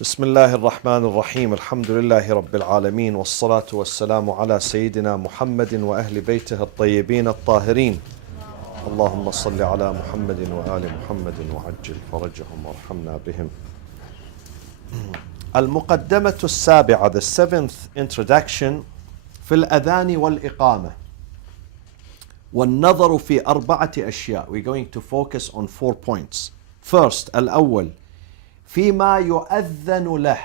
بسم الله الرحمن الرحيم الحمد لله رب العالمين والصلاة والسلام على سيدنا محمد وأهل بيته الطيبين الطاهرين اللهم صل على محمد وآل محمد وعجل فرجهم وارحمنا بهم. المقدمة السابعة, the seventh introduction في الأذان والإقامة. والنظر في أربعة أشياء. We're going to focus on 4 points. First, الأول فيما يؤذن له.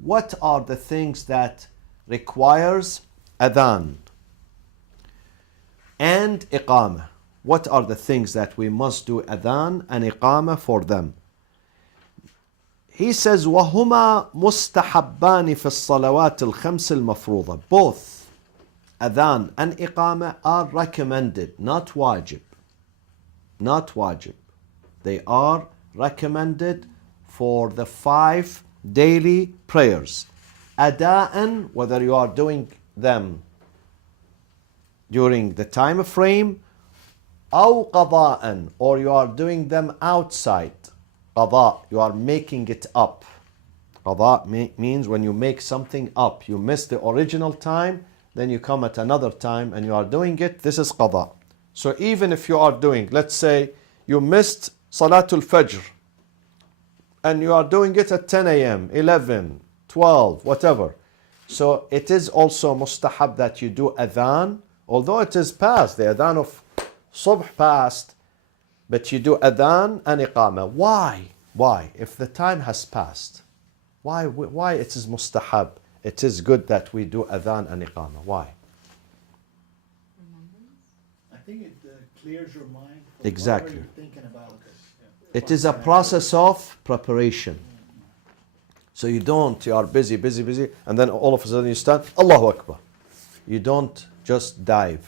What are the things that requires adhan and iqamah? What are the things that we must do adhan and iqamah for them? He says وهما مستحبان في الصلوات الخمس المفروضة. Both adhan and iqamah are recommended, not wajib. Not wajib. They are recommended for the 5 daily prayers. Ada'an, whether you are doing them during the time frame, أو قضاءً, or you are doing them outside. Qada, you are making it up. Qada means when you make something up. You miss the original time, then you come at another time and you are doing it. This is qada. So even if you are doing, let's say you missed Salatul Fajr, and you are doing it at 10 a.m., 11, 12, whatever. So it is also mustahab that you do adhan, although it is past, the adhan of subh passed, but you do adhan and iqamah. Why? Why? If the time has passed, why it is mustahab? It is good that we do adhan and iqamah. Why? I think it clears your mind. Exactly. You're thinking about it. It is a process of preparation. So you are busy, and then all of a sudden you start, Allahu Akbar. You don't just dive.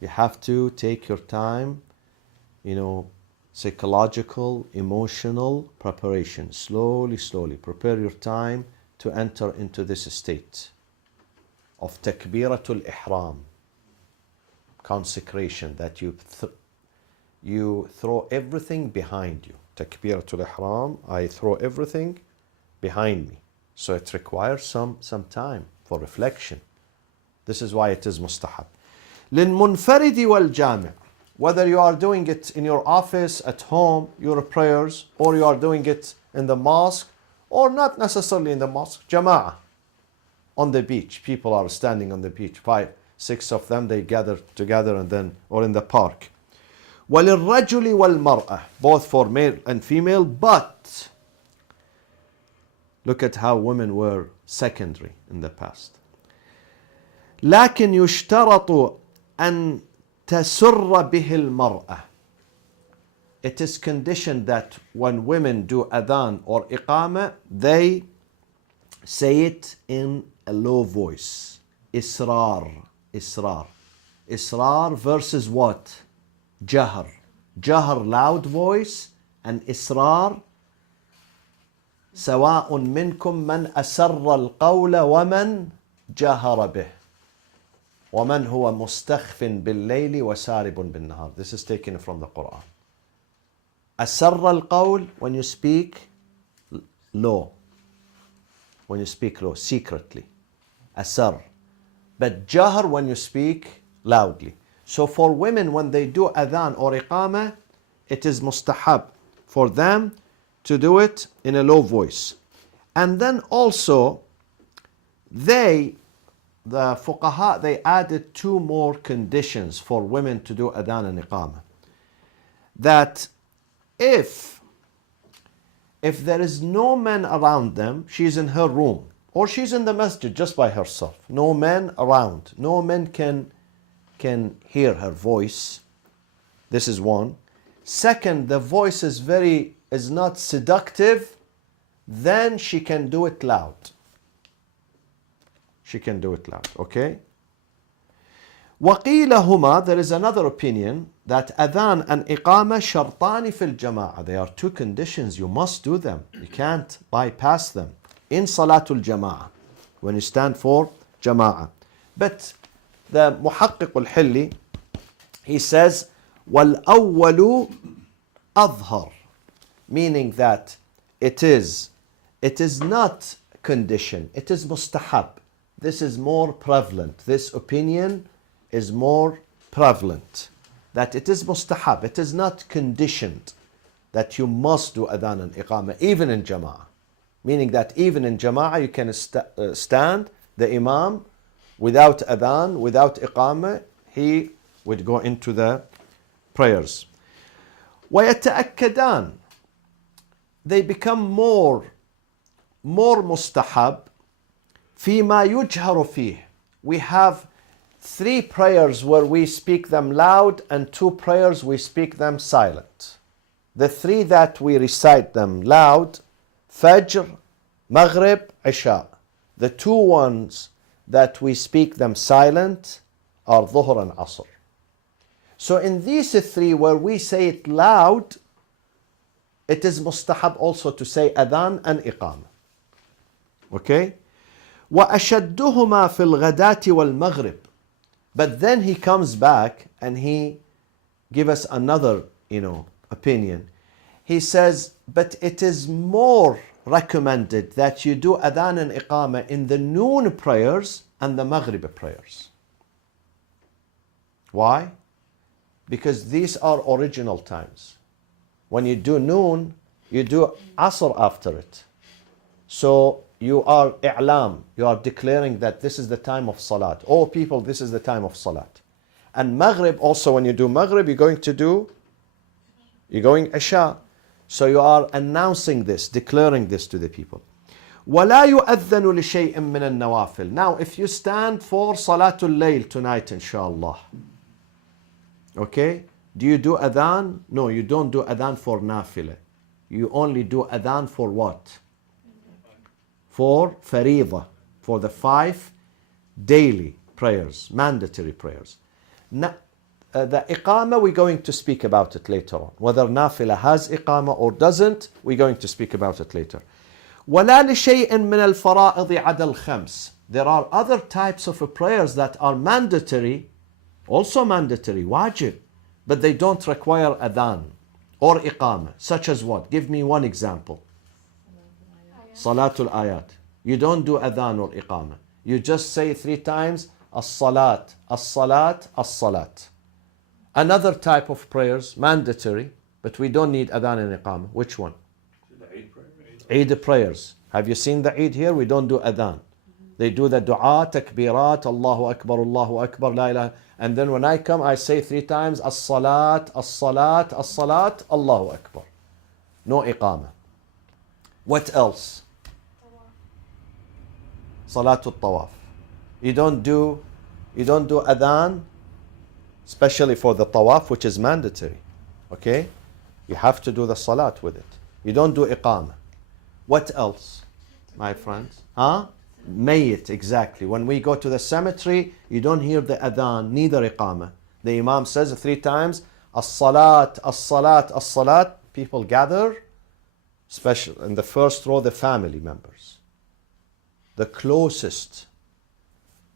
You have to take your time, psychological, emotional preparation. Slowly, prepare your time to enter into this state of takbiratul ihram, consecration, that you throw everything behind you. Takbiratul ihram, I throw everything behind me. So it requires some time for reflection. This is why it is mustahab. للمنفرد والجامع. Whether you are doing it in your office, at home, your prayers, or you are doing it in the mosque, or not necessarily in the mosque, jama'ah, on the beach. People are standing on the beach, 5, 6 of them, they gather together, and then, or in the park. وَلِلرَّجُلِ وَالْمَرْأَةِ, both for male and female, but look at how women were secondary in the past. لكن يشترط أن تسر به المرأة. It is conditioned that when women do adhan or iqamah, they say it in a low voice. Israr. Israr versus what? Jahr. Jahr, loud voice, and israr. سواء منكم من أسر القول ومن جهر به ومن هو مستخف بالليل وسارب بالنهار. This is taken from the Quran. أسر القول, when you speak low. When you speak low, secretly. Asar. But jahr, when you speak loudly. So for women, when they do adhan or iqamah, it is mustahab for them to do it in a low voice. And then also, the fuqaha, they added 2 more conditions for women to do adhan and iqamah. That if there is no man around them, she's in her room, or she's in the masjid just by herself, no men around, no men can hear her voice. This is one. Second, the voice is not seductive, then she can do it loud. She can do it loud, okay? وَقِيلَ هُمَا, there is another opinion that adhan and iqamah shartani fil jama'ah. They are 2 conditions, you must do them. You can't bypass them in salatul jama'ah, when you stand for jama'ah. But the muhaqqiq al-hilli, he says, وَالْأَوَّلُ أَظْهَرُ, meaning that it is it is not condition, it is mustahab. This is more prevalent. This opinion is more prevalent. That it is mustahab, it is not conditioned that you must do adhan and iqamah, even in jama'ah. Meaning that even in jama'ah you can stand, the imam, without adhan, without iqamah, he would go into the prayers. وَيَتَأَكَّدَانِ, they become more mustahab فِيمَا يُجْهَرُ فِيهِ. We have 3 prayers where we speak them loud and 2 prayers we speak them silent. The 3 that we recite them loud, Fajr, Maghrib, Isha. The 2 ones that we speak them silent are Dhuhr and Asr. So in these 3 where we say it loud, it is mustahab also to say adhan and iqamah. Okay? وَأَشَدُّهُمَا فِي الْغَدَاةِ وَالْمَغْرِبِ. But then he comes back and he gives us another, opinion. He says, but it is more recommended that you do adhan and iqamah in the noon prayers and the maghrib prayers. Why? Because these are original times. When you do noon, you do asr after it. So you are i'lam, you are declaring that this is the time of salat. Oh people, this is the time of salat. And maghrib also, when you do maghrib, you're going isha. So you are announcing this, declaring this to the people. وَلَا يُؤَذَّنُ لِشَيْءٍ مِّنَ النَّوَافِلِ. Now, if you stand for Salatul Layl tonight, inshallah, okay, do you do adhan? No, you don't do adhan for nafila. You only do adhan for what? For fariḍah, for the 5 daily prayers, mandatory prayers. The iqamah, we're going to speak about it later on. Whether nafila has iqamah or doesn't, we're going to speak about it later. وَلَا لِشَيْءٍ مِّنَ الْفَرَائِضِ عَدَى الْخَمْسِ. There are other types of prayers that are mandatory, also mandatory, wajib, but they don't require adhan or iqamah. Such as what? Give me one example. Salatul Ayat. You don't do adhan or iqamah. You just say 3 times, as-salat, as-salat, as-salat. Another type of prayers, mandatory, but we don't need adhan and iqamah. Which one? Eid prayers. Have you seen the Eid here? We don't do adhan. They do the dua, takbirat, Allahu Akbar, Allahu Akbar, la ilaha. And then when I come, I say 3 times, as-salat, as-salat, as-salat, Allahu Akbar. No iqamah. What else? Salatul Tawaf. You don't do adhan, especially for the tawaf, which is mandatory. Okay? You have to do the salat with it. You don't do iqamah. What else, my friends? Mayyit, exactly. When we go to the cemetery, you don't hear the adhan, neither iqamah. The imam says 3 times, as-salat, as-salat, as-salat. People gather, especially in the first row, the family members. The closest,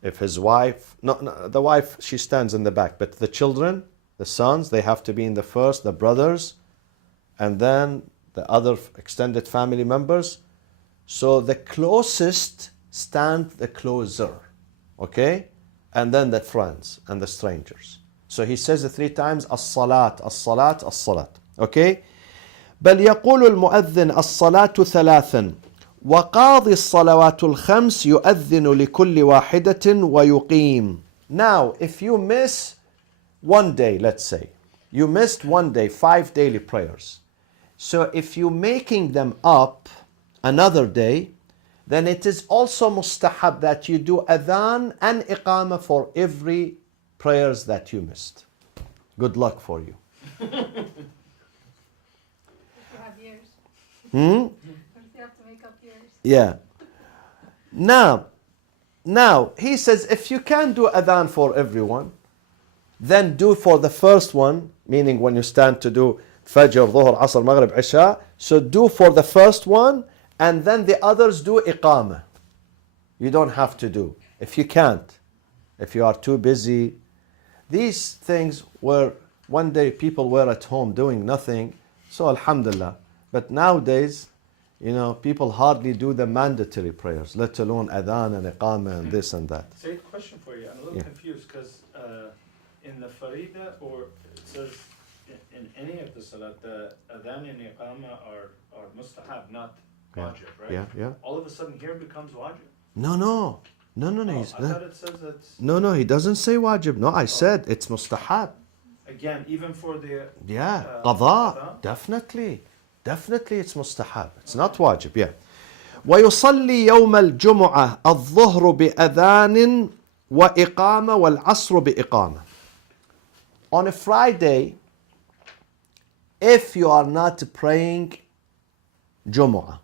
if his wife, the wife, she stands in the back, but the children, the sons, they have to be in the first, the brothers, and then the other extended family members. So the closest stand the closer, okay? And then the friends and the strangers. So he says 3 times, as-salat, as-salat, as-salat, okay? بل يقول المؤذن الصلاة 3 وقاضي الصلوات الخمس يؤذن لكل واحدة ويقيم. Now, if you miss one day, let's say, you missed one day, 5 daily prayers. So if you're making them up another day, then it is also mustahab that you do adhan and iqamah for every prayers that you missed. Good luck for you. If you have years. You have to make up years. Yeah. Now, he says if you can do adhan for everyone, then do for the first one, meaning when you stand to do Fajr, Dhuhr, Asr, Maghrib, Isha. So do for the first one, and then the others do iqamah. You don't have to do. If you can't, if you are too busy. These things were, one day people were at home doing nothing, so alhamdulillah. But nowadays, You know, people hardly do the mandatory prayers, let alone adhan and iqamah and this and that. Say, question for you. I'm a little Yeah. confused because in the Farida, or it says in any of the salat, the adhan and iqama are mustahab, not Yeah. wajib, right? Yeah, yeah. All of a sudden here it becomes wajib. No. Oh, He's I thought it says that's no, he doesn't say wajib. No, I said it's mustahab. again even for the Yeah, qada. qada, definitely. Definitely it's mustahab. It's not wajib, yeah. ويصلي يوم الجمعة الظهر بأذان وإقامة والعصر بإقامة. On a Friday, if you are not praying Jumu'ah,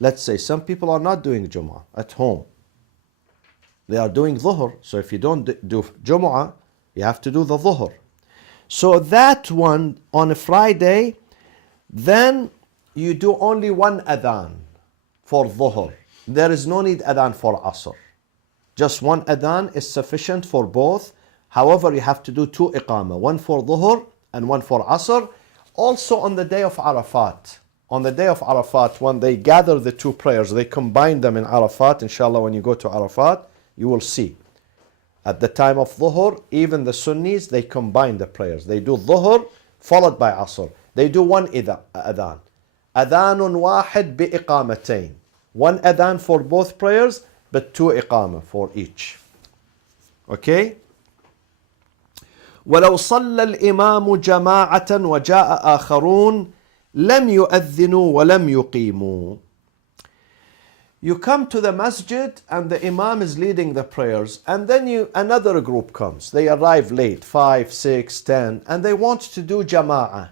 let's say some people are not doing Jumu'ah at home. They are doing Dhuhr. So if you don't do Jumu'ah, you have to do the Dhuhr. So that one on a Friday, then you do only one adhan for Dhuhr. There is no need adhan for Asr. Just one adhan is sufficient for both. However, you have to do two iqamah, one for Dhuhr and one for Asr. Also on the day of Arafat. On the day of Arafat, when they gather the two prayers, they combine them in Arafat. Inshallah, when you go to Arafat, you will see. At the time of Dhuhr, even the Sunnis, they combine the prayers. They do Dhuhr followed by Asr. They do one adhan. Adhanun wahid bi iqamatayn. One adhan for both prayers, but two iqamah for each. Okay? ولو صلى الإمام جماعة وجاء آخرون لم يؤذنوا ولم يقيموا. You come to the masjid and the imam is leading the prayers, and then another group comes. They arrive late, 5, 6, 10, and they want to do jama'ah.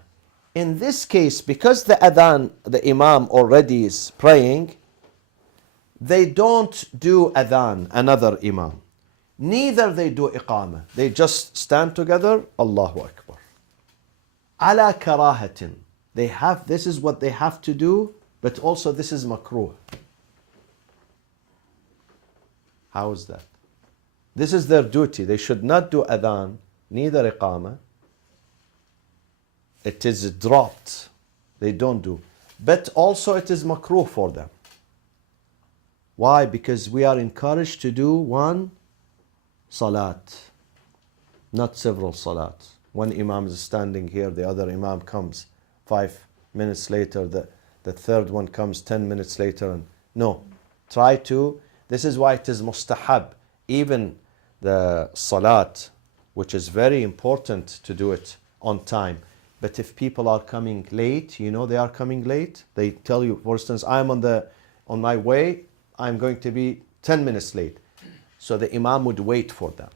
In this case, because the adhan, the imam already is praying, they don't do adhan, another imam. Neither they do iqamah. They just stand together, Allahu Akbar. Ala karahatin. This is what they have to do, but also this is makruh. How is that? This is their duty. They should not do adhan, neither iqamah. It is dropped. They don't do. But also it is makruh for them. Why? Because we are encouraged to do one salat, not several salats. One imam is standing here, the other imam comes 5 minutes later, the third one comes 10 minutes later. And no, try to. This is why it is mustahab. Even the salat, which is very important to do it on time. But if people are coming late, you know they are coming late. They tell you, for instance, I'm on my way, I'm going to be 10 minutes late. So the imam would wait for them.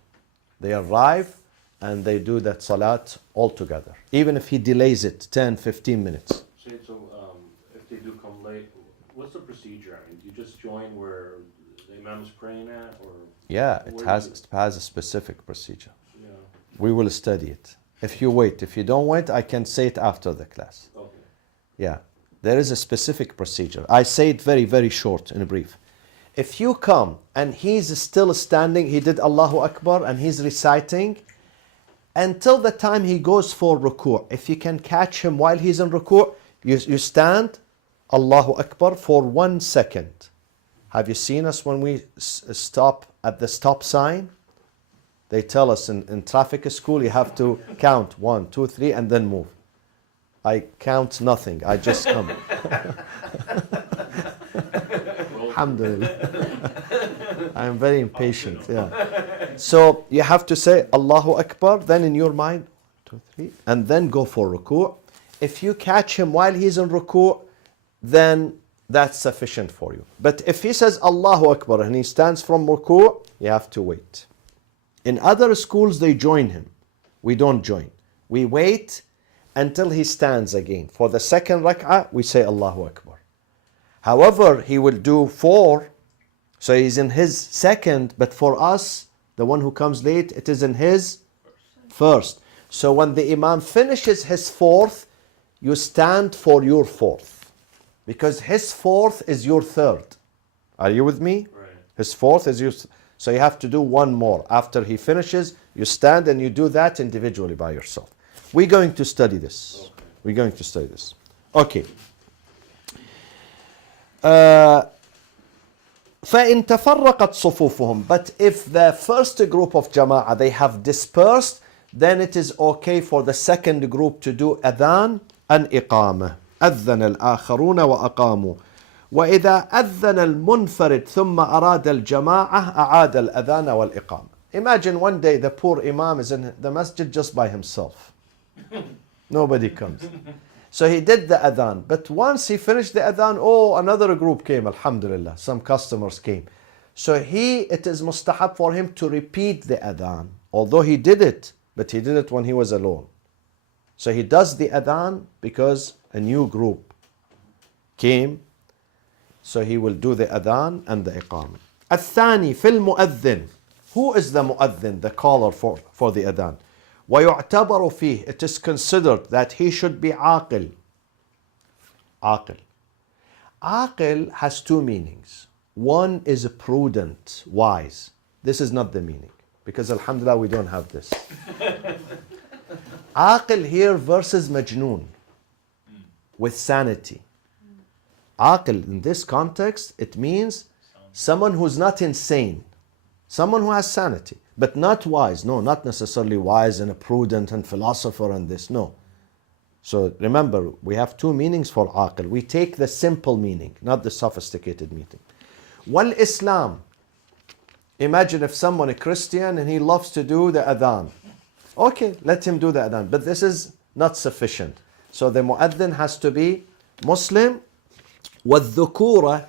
They arrive and they do that salat all together. Even if he delays it 10, 15 minutes. So if they do come late, what's the procedure? I mean, do you just join where the imam is praying at, or? Yeah, it has a specific procedure. Yeah. We will study it. If you wait, if you don't wait, I can say it after the class. Okay. Yeah, there is a specific procedure. I say it very, very short and brief. If you come and he's still standing, he did Allahu Akbar and he's reciting until the time he goes for ruku'. If you can catch him while he's in ruku', you stand Allahu Akbar for 1 second. Have you seen us when we stop at the stop sign? They tell us in traffic school you have to count 1, 2, 3 and then move. I count nothing, I just come. Alhamdulillah. I am very impatient. Yeah. So you have to say Allahu Akbar, then in your mind, 2, 3, and then go for ruku'. If you catch him while he's in ruku', then that's sufficient for you. But if he says Allahu Akbar and he stands from ruku', you have to wait. In other schools, they join him. We don't join. We wait until he stands again. For the second rak'ah, we say Allahu Akbar. However, he will do 4, so he's in his second, but for us, the one who comes late, it is in his first. So when the imam finishes his 4th, you stand for your 4th. Because his 4th is your 3rd. Are you with me? Right. His 4th is your... So you have to do one more. After he finishes, you stand and you do that individually by yourself. We're going to study this. Okay. We're going to study this. Okay. فإن تفرقت صفوفهم. But if the first group of jama'ah, they have dispersed, then it is okay for the second group to do adhan and iqamah. أذن الآخرون وأقاموا. وإذا أذن المنفرد ثم أراد الجماعة أعاد الأذان والإقامة. Imagine one day the poor imam is in the masjid just by himself. Nobody comes. So he did the adhan. But once he finished the adhan, oh, another group came, alhamdulillah. Some customers came. So it is mustahab for him to repeat the adhan. Although he did it, but he did it when he was alone. So he does the adhan because a new group came. So he will do the adhan and the iqamah. الثاني في المؤذن. Who is the mu'adhin, the caller for the adhan? ويعتبر فيه. It is considered that he should be عاقل. عاقل. عاقل has two meanings. One is prudent, wise. This is not the meaning. Because alhamdulillah we don't have this. عاقل here versus majnoon. With sanity. عاقل in this context, it means someone who's not insane. Someone who has sanity. But not wise. No, not necessarily wise and a prudent and philosopher and this. No. So remember, we have two meanings for aqil. We take the simple meaning, not the sophisticated meaning. Wal Islam. Imagine if someone, a Christian, and he loves to do the adhan. Okay, let him do the adhan. But this is not sufficient. So the mu'adhin has to be Muslim. والذكورة.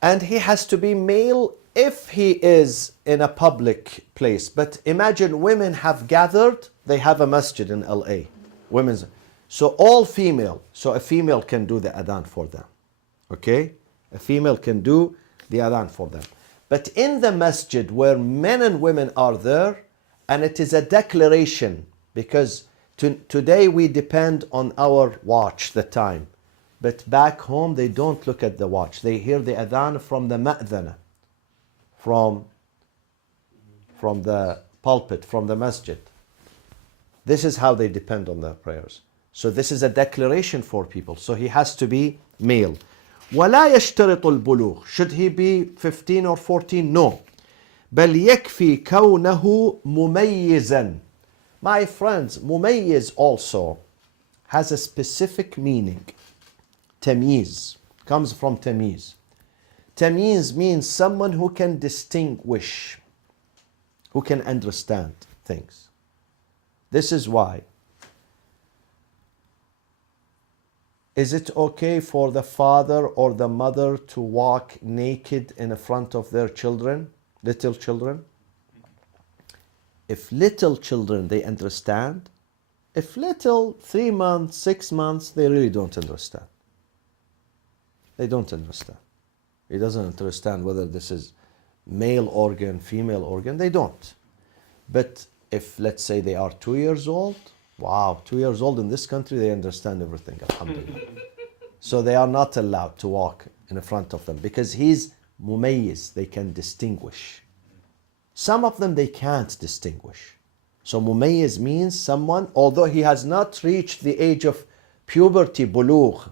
And he has to be male if he is in a public place. But imagine women have gathered, they have a masjid in LA. Women's. So all female. So a female can do the adhan for them. Okay? A female can do the adhan for them. But in the masjid where men and women are there, and it is a declaration, because today we depend on our watch, the time. But back home they don't look at the watch. They hear the adhan from the ma'dhana. From the pulpit, from the masjid. This is how they depend on their prayers. So this is a declaration for people. So he has to be male. ولا يشترط البلوغ. Should he be 15 or 14? No. بل يكفي كونه مميزا. My friends, مميز also has a specific meaning. تمييز comes from تمييز. Tamyiz means someone who can distinguish, who can understand things. This is why. Is it okay for the father or the mother to walk naked in front of their children, little children? If little children, they understand. If little, 3 months, 6 months, they really don't understand. They don't understand. He doesn't understand whether this is male organ, female organ. They don't. But if, let's say, they are 2 years old, wow, 2 years old in this country, they understand everything, alhamdulillah. So they are not allowed to walk in front of them because he's mumayyiz, they can distinguish. Some of them, they can't distinguish. So mumayyiz means someone, although he has not reached the age of puberty, bulugh,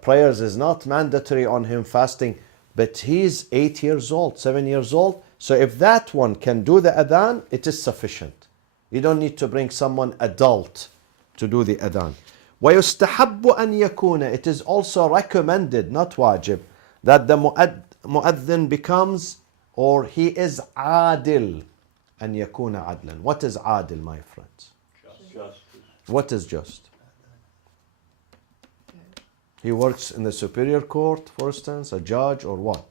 prayers is not mandatory on him, fasting, but he's 8 years old, 7 years old. So if that one can do the adhan, it is sufficient. You don't need to bring someone adult to do the adhan. وَيُسْتَحَبُّ أَنْ يَكُونَ. It is also recommended, not wajib, that the mu'adhin becomes, or he is adil. أَنْ يَكُونَ عَدْلًا. What is adil, my friends? Justice. What is just? He works in the superior court, for instance, a judge or what?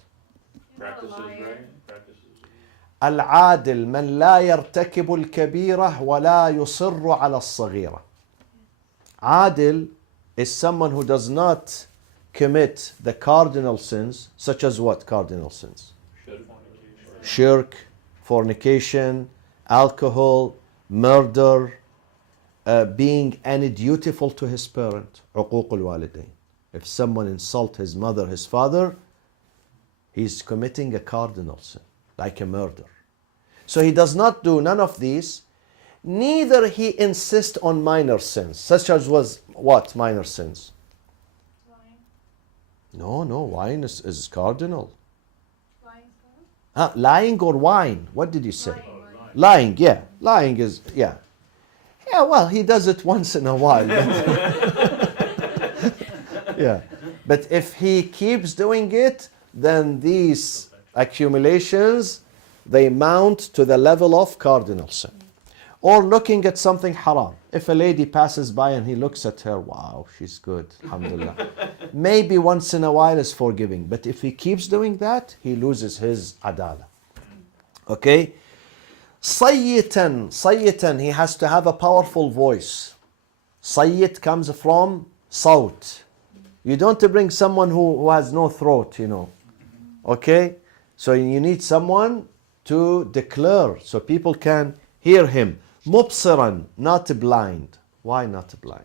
Practices, right? Practices. العادل من لا يرتكب الكبيرة ولا يصر على الصغيرة. Adil is someone who does not commit the cardinal sins, such as what cardinal sins? Shirk, fornication, alcohol, murder, being undutiful to his parent, عقوق الوالدين. If someone insults his mother, his father, he's committing a cardinal sin, like a murder. So he does not do none of these. Neither he insists on minor sins, such as was what minor sins? No, wine is cardinal. Lying someone? Lying or wine? What did you say? Lying. Lying, yeah. Lying is, yeah. Yeah, well, he does it once in a while. Yeah. But if he keeps doing it, then these accumulations, they mount to the level of cardinal sin. Or looking at something haram. If a lady passes by and he looks at her, wow, she's good, alhamdulillah. Maybe once in a while is forgiving. But if he keeps doing that, he loses his adala. Okay? Sayyitan, he has to have a powerful voice. Sayyit comes from sawt. You don't bring someone who has no throat, Okay? So you need someone to declare so people can hear him. Mubsiran, not blind. Why not blind?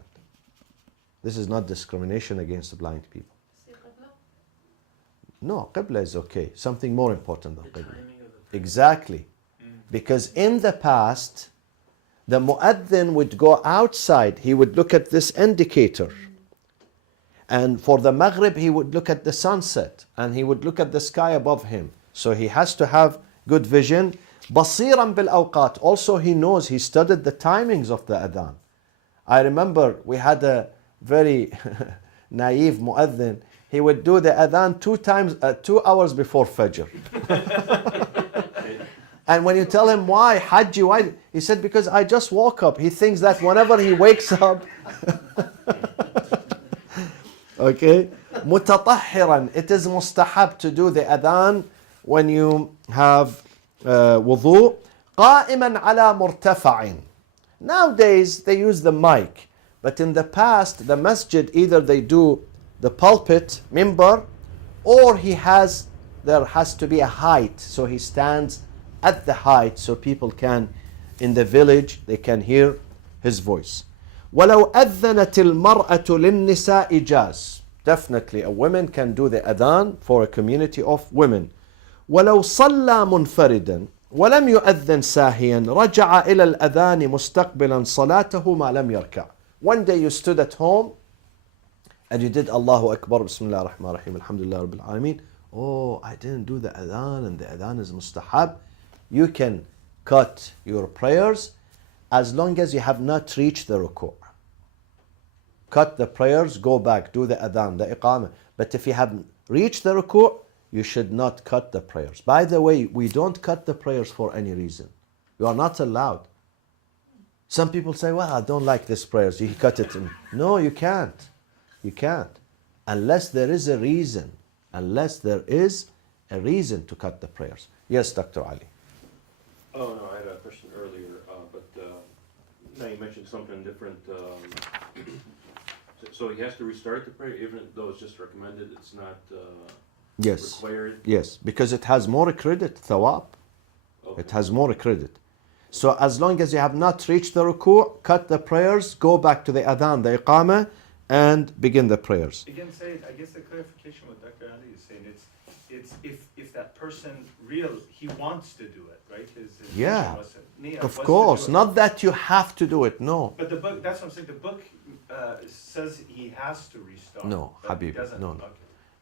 This is not discrimination against the blind people. See Qibla? No, Qibla is okay. Something more important than The Qibla. timing of the prayer. Exactly. Because in the past, the mu'adhin would go outside. He would look at this indicator. And for the Maghrib, he would look at the sunset. And he would look at the sky above him. So he has to have good vision. Basiran bil awqat. Also he knows, he studied the timings of the adhan. I remember we had a very naive mu'adhin. He would do the adhan 2 hours before Fajr. And when you tell him why, Hajji, why? He said, because I just woke up. He thinks that whenever he wakes up. Okay? Mutatahhiran. It is mustahab to do the adhan when you have wudu. Qa'iman ala murtafa'in. Nowadays, they use the mic. But in the past, the masjid, either they do the pulpit, mimbar, or there has to be a height. So he stands at the height so people can, in the village, they can hear his voice. وَلَوْ أَذَّنَتِ الْمَرْأَةُ لِلنِّسَاءِ جَازٍ. Definitely a woman can do the adhan for a community of women. وَلَوْ صَلَّى مُنْفَرِدًا وَلَمْ يُؤَذِّنْ سَاهِيًا رَجَعَ إِلَى الْأَذَانِ مُسْتَقْبِلًا صَلَاتَهُ مَا لَمْ يَرْكَعْ. One day you stood at home and you did Allahu Akbar, Bismillah ar-Rahman ar-Rahim, Alhamdulillah Rabbil Alameen. Oh, I didn't do the adhan and the adhan is mustahab. You can cut your prayers as long as you have not reached the ruku'. Cut the prayers, go back, do the adhan, the iqamah. But if you haven't reached the ruku', you should not cut the prayers. By the way, we don't cut the prayers for any reason. You are not allowed. Some people say, well, I don't like this prayers. You cut it. No, you can't. You can't. Unless there is a reason. Unless there is a reason to cut the prayers. Yes, Dr. Ali. Oh, no, I had a question earlier, but now you mentioned something different. So he has to restart the prayer, even though it's just recommended, it's not Yes. required? Yes, because it has more credit, thawab. Okay. It has more credit. So as long as you have not reached the ruku', cut the prayers, go back to the adhan, the iqamah, and begin the prayers. Again, I guess the clarification what Dr. Ali is saying, it's if that person he wants to do it, right? His Yeah, intention was niyah of was to course. do it. Not that you have to do it, no. But the book, that's what I'm saying, the book says he has to restart. No, but he Habib, doesn't. no. Okay.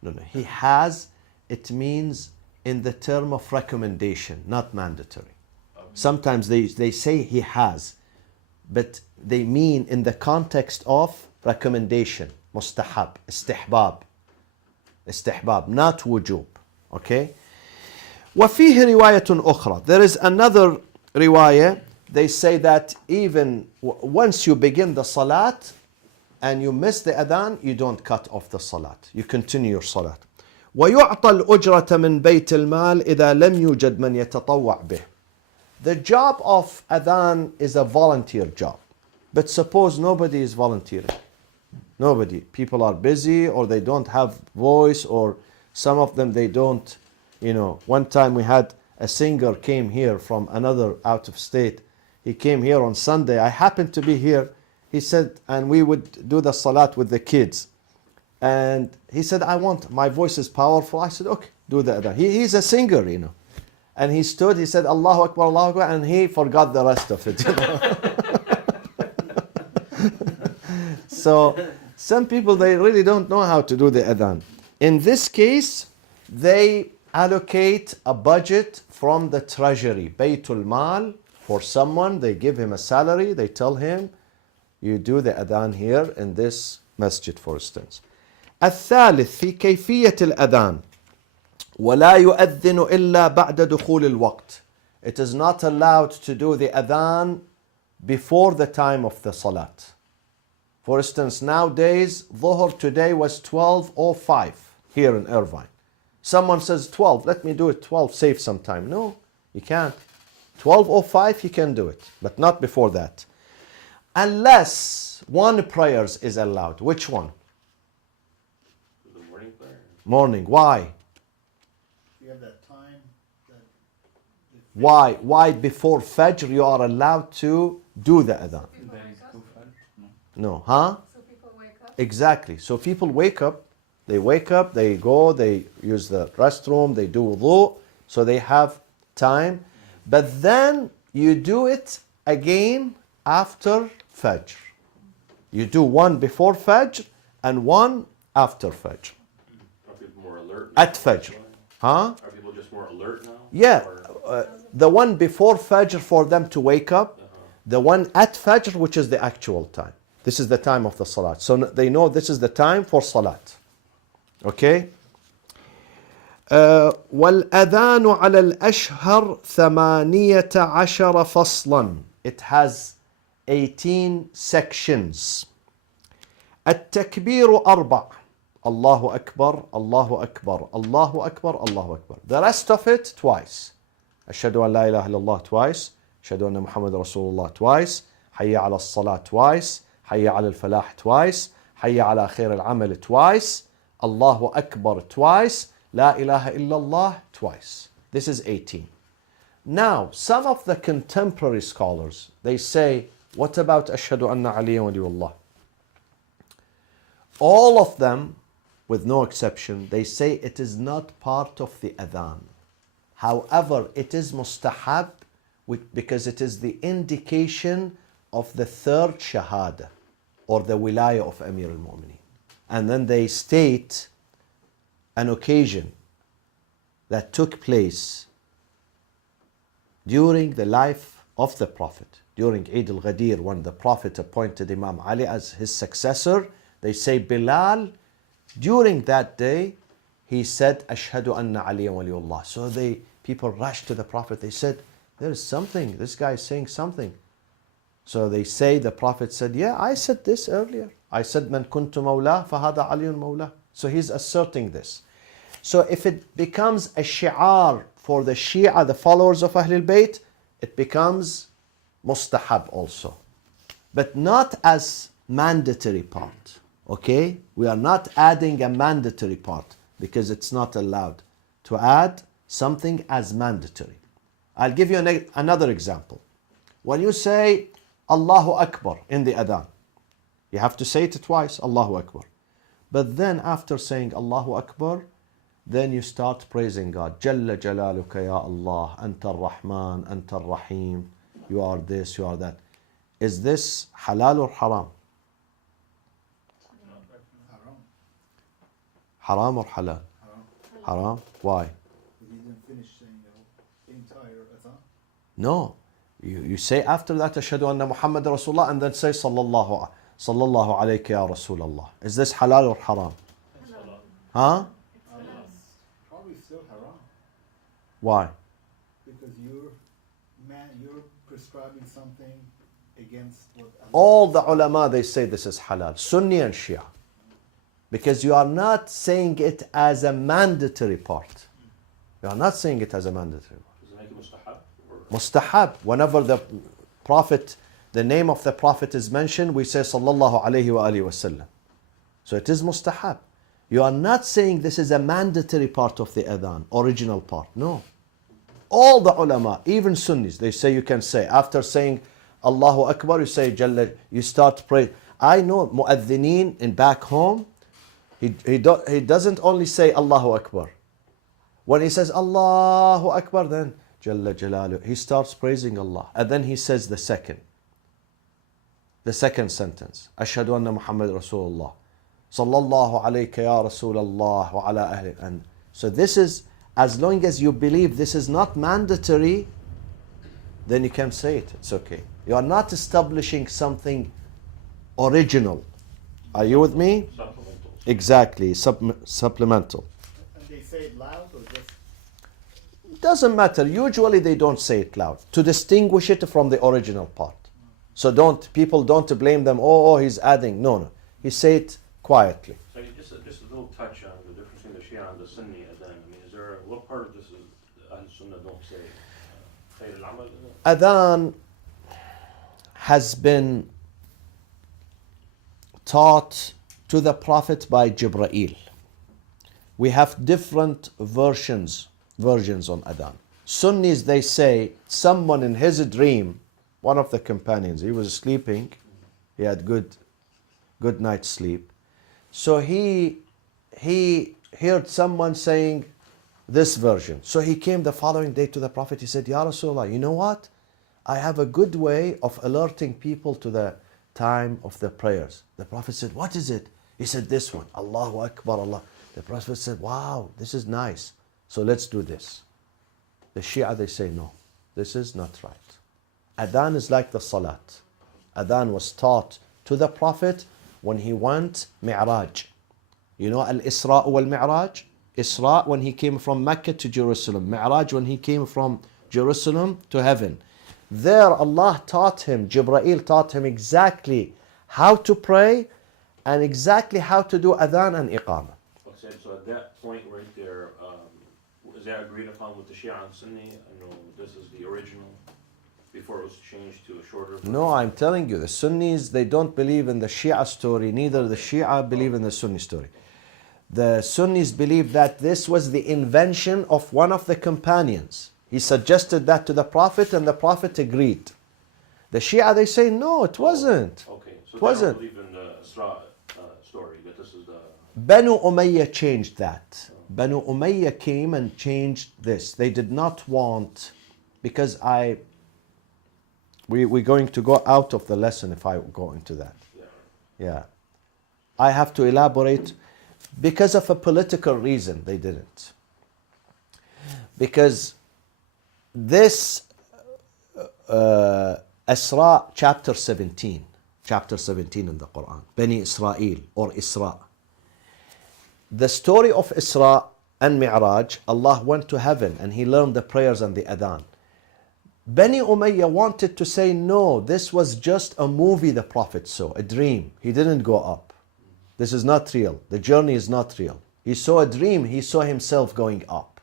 No. He has, it means in the term of recommendation, not mandatory. Okay. Sometimes they say he has, but they mean in the context of recommendation, mustahab, istihbab, not wujub. Okay? وفيه رواية أخرى. There is another riwayah. They say that even once you begin the salat and you miss the adhan, you don't cut off the salat. You continue your salat. ويعطى الأجرة من بيت المال إذا لم يوجد من يتطوع به. The job of adhan is a volunteer job. But suppose nobody is volunteering. Nobody. People are busy or they don't have voice or some of them they don't, One time we had a singer came here from another out of state. He came here on Sunday. I happened to be here. He said, and we would do the salat with the kids. And he said, my voice is powerful. I said, okay, do the adhan. He's a singer, And he stood, he said, Allahu Akbar, Allahu Akbar, and he forgot the rest of it. So some people, they really don't know how to do the adhan. In this case, they allocate a budget from the treasury, Baytul Mal, for someone. They give him a salary. They tell him, you do the adhan here in this masjid, for instance. الثالث في كيفية الأذان ولا يؤذن إلا بعد دخول الوقت. It is not allowed to do the adhan before the time of the salat. For instance, nowadays, Dhuhr today was 12:05 here in Irvine. Someone says 12, let me do it 12, save some time. No, you can't. 12:05 you can do it, but not before that. Unless one prayer is allowed. Which one? The morning prayer. Morning. Why? You have that time that. Why? Why before Fajr you are allowed to do the adhan? People wake up. No, huh? So people wake up. Exactly. So people wake up, they go, they use the restroom, they do wudu, so they have time. But then you do it again after Fajr. You do one before Fajr and one after Fajr. Are people more alert now? At Fajr. Huh? Are people just more alert now? Yeah. Or- The one before Fajr for them to wake up, the one at Fajr, which is the actual time. This is the time of the Salat. So they know this is the time for Salat. Okay? والأذان على الأشهر 18 فصلا. It has 18 sections. التكبير 4. الله أكبر, الله أكبر, الله أكبر, الله أكبر. The rest of it twice. أشهد أن لا إله إلا الله twice. أشهد أن محمد رسول الله twice. حي على الصلاة twice. حي على الفلاح twice. حي على خير العمل twice. الله أكبر twice. لا إله إلا الله twice. This is 18. Now, some of the contemporary scholars, they say, what about أشهد أن علي ولي الله? All of them, with no exception, they say it is not part of the adhan. However, it is mustahab because it is the indication of the third shahada or the wilayah of Amir al-Mu'mineen. And then they state an occasion that took place during the life of the Prophet. During Eid al-Ghadir, when the Prophet appointed Imam Ali as his successor, they say Bilal, during that day, he said, Ashhadu anna Ali waliullah. So people rushed to the Prophet. They said, there is something. This guy is saying something. So they say, the Prophet said, yeah, I said this earlier. I said, Man kuntu mawla, fahada aliyun mawla. So he's asserting this. So if it becomes a shi'ar for the Shia, the followers of Ahlul Bayt, it becomes mustahab also. But not as mandatory part. Okay? We are not adding a mandatory part because it's not allowed to add something as mandatory. I'll give you another example. When you say Allahu Akbar in the adhan, you have to say it twice, Allahu Akbar. But then after saying Allahu Akbar, then you start praising God. Jalla Jalaluka Ya Allah, Anta Ar-Rahman, Anta Ar-Rahim. You are this, you are that. Is this halal or haram? Haram. Haram or halal? Haram. Haram? Why? But he didn't finish saying the entire adhan. No. You say after that, Ashhadu anna Muhammad Rasulullah, and then say Sallallahu alayka ya Rasulallah. Is this halal or haram? Huh? Probably still haram. Why? Because you're prescribing something against what Allah All the ulama, they say this is halal. Sunni and Shia. Because you are not saying it as a mandatory part. You are not saying it as a mandatory part. Does it make it mustahab? Or Mustahab. Whenever the Prophet, the name of the Prophet is mentioned, we say Sallallahu alayhi wa alihi wa sallam. So it is mustahab. You are not saying this is a mandatory part of the adhan, original part. No. All the ulama, even Sunnis, they say you can say, after saying Allahu Akbar, you say Jalla, you start praying. I know mu'adhineen in back home, he doesn't only say Allahu Akbar. When he says Allahu Akbar, then Jalla Jalalu, he starts praising Allah. And then he says the second sentence, Ashhadu anna Muhammad Rasulullah. Sallallahu alayka ya Rasulallah wa ala ahli. And so this is, as long as you believe this is not mandatory, then you can say it. It's okay. You are not establishing something original. Are you with me? Supplemental. Exactly, supplemental. And they say it loud or just Doesn't matter. Usually they don't say it loud to distinguish it from the original part. So people don't blame them. Oh, he's adding. No. He say it quietly. So just a little touch on the difference between the Shia and the Sunni adhan. I mean, is there what part of this is Ahl Sunnah don't say? Khayr al-amal? Adhan has been taught to the Prophet by Jibreel. We have different versions on Adhan. Sunnis, they say someone in his dream, one of the companions, he was sleeping, he had good night's sleep. So he heard someone saying this version. So he came the following day to the Prophet. He said, Ya Rasulullah, you know what? I have a good way of alerting people to the time of the prayers. The Prophet said, what is it? He said, this one, Allahu Akbar, Allah. The Prophet said, wow, this is nice. So let's do this. The Shia, they say, no, this is not right. Adhan is like the Salat. Adhan was taught to the Prophet when he went Mi'raj. You know Al-Isra wal-Mi'raj? Isra when he came from Mecca to Jerusalem. Mi'raj when he came from Jerusalem to heaven. There Allah taught him, Jibreel taught him exactly how to pray and exactly how to do Adhan and Iqamah. Okay, so at that point right there, is that agreed upon with the Shia and Sunni? I know this is the original before it was changed to a shorter version. No, I'm telling you, the Sunnis, they don't believe in the Shia story, neither the Shia believe in the Sunni story. The Sunnis believe that this was the invention of one of the companions. He suggested that to the Prophet and the Prophet agreed. The Shia, they say, no, it wasn't. Okay, so It they wasn't. don't believe in the Isra story, that this is the... Banu Umayyah changed that. Banu Umayyah came and changed this. They did not want, because we're going to go out of the lesson if I go into that. Yeah. I have to elaborate. Because of a political reason, they didn't. Because this Isra chapter 17 in the Quran, Bani Israel or Isra. The story of Isra and Mi'raj, Allah went to heaven and he learned the prayers and the Adhan. Bani Umayyah wanted to say, no, this was just a movie the Prophet saw, a dream. He didn't go up. This is not real. The journey is not real. He saw a dream. He saw himself going up.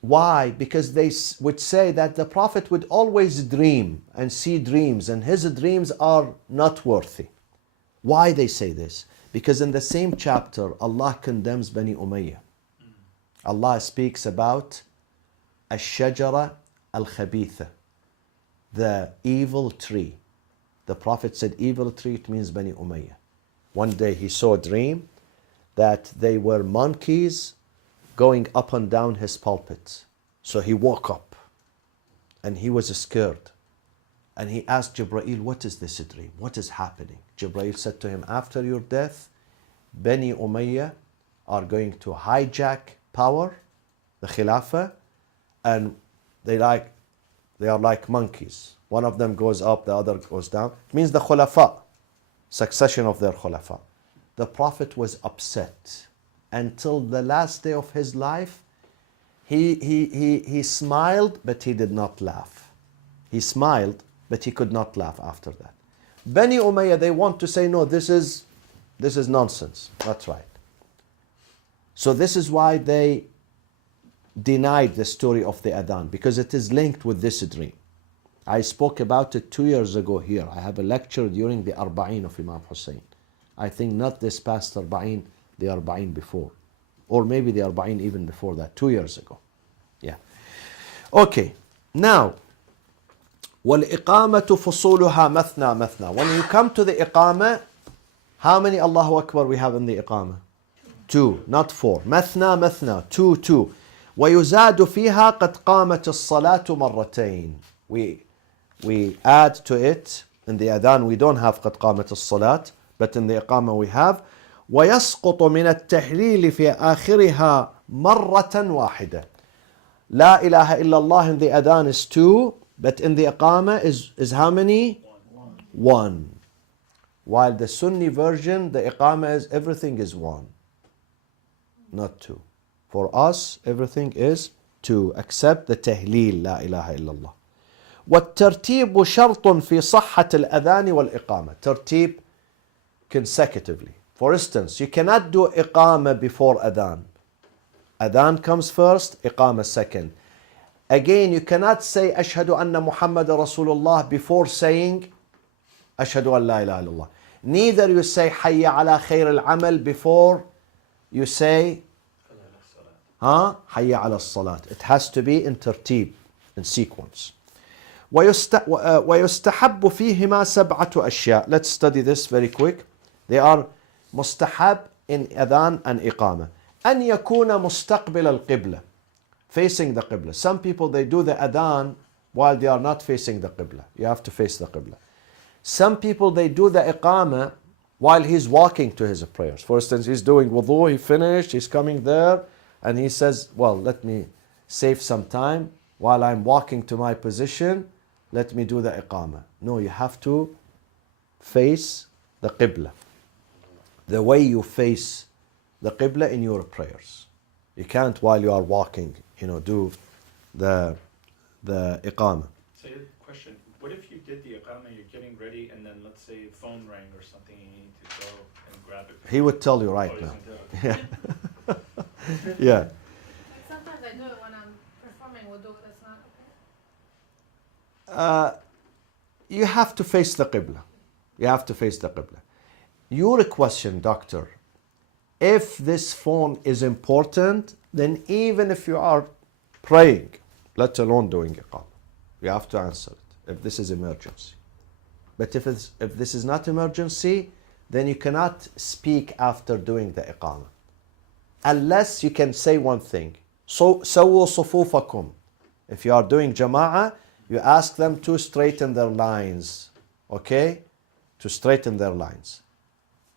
Why? Because they would say that the Prophet would always dream and see dreams, and his dreams are not worthy. Why they say this? Because in the same chapter, Allah condemns Bani Umayyah. Allah speaks about Ash-Shajara al-Khabitha, the evil tree. The Prophet said evil tree, it means Bani Umayyah. One day he saw a dream that they were monkeys going up and down his pulpit. So he woke up and he was scared. And he asked Jibreel, what is this dream? What is happening? Jibreel said to him, after your death, Bani Umayyah are going to hijack power, the Khilafah, and they are like monkeys. One of them goes up, the other goes down. It means the Khulafa, succession of their Khulafa. The Prophet was upset until the last day of his life. He smiled, but he did not laugh. He smiled, but he could not laugh after that. Bani Umayyah, they want to say, no, this is nonsense. That's right. So this is why they denied the story of the Adhan, because it is linked with this dream. I spoke about it 2 years ago here. I have a lecture during the Arba'in of Imam Hussein. I think not this past Arba'in, the Arba'in before. Or maybe the Arba'in even before that, 2 years ago. Yeah. Okay. Now, وَالْإِقَامَةُ فُصُولُهَا مَثْنَى مَثْنَى. When you come to the Iqamah, how many Allahu Akbar we have in the Iqamah? 2, not 4. مَثْنَى مَثْنَى. 2. وَيُزَادُ فِيهَا قَدْ قَامَتِ الصَّلَاةُ مَرَّتَيْن. We add to it, in the Adhan we don't have قَدْ قَامَتِ الصَّلَاة, but in the iqamah we have ويسقط من التهليل في آخرها مرة واحدة. لا إله إلا Allah in the adhan is 2, but in the iqamah is how many? 1. While the Sunni version, the iqamah is everything is 1, not 2. For us, everything is 2, except the tahleel, لا إله إلا الله. والترتيب شرط في صحة الأذان والإقامة. ترتيب consecutively. For instance, you cannot do iqamah before adhan. Adhan comes first, iqamah second. Again, you cannot say Ashhadu anna Muhammad Rasulullah before saying Ashhadu an la ilaha illallah. Neither you say Hayya ala khair al-amal before you say Hayya ala salat. It has to be in tartib, in sequence. ويستحب فيهما سبعة أشياء. Let's study this very quick. They are mustahab in adhan and iqamah. أن يكون مستقبل القبلة, facing the qibla. Some people, they do the adhan while they are not facing the qibla. You have to face the qibla. Some people, they do the iqamah while he's walking to his prayers. For instance, he's doing wudu, he finished, he's coming there, and he says, well, let me save some time while I'm walking to my position, let me do the iqamah. No, you have to face the qibla. The way you face the qibla in your prayers. You can't, while you are walking, do the iqamah. So, question, what if you did the iqamah, you're getting ready, and then let's say phone rang or something, you need to go and grab it? He would tell you right now. Yeah. Yeah. Like sometimes I do it when I'm performing wudu, that's not okay. You have to face the qibla. You have to face the qibla. Your question, doctor, if this phone is important, then even if you are praying, let alone doing iqamah, you have to answer it if this is emergency. But if this is not emergency, then you cannot speak after doing the iqamah. Unless you can say one thing. So سَوُّوا صُفُوفَكُمْ. If you are doing jama'ah, you ask them to straighten their lines. Okay? To straighten their lines.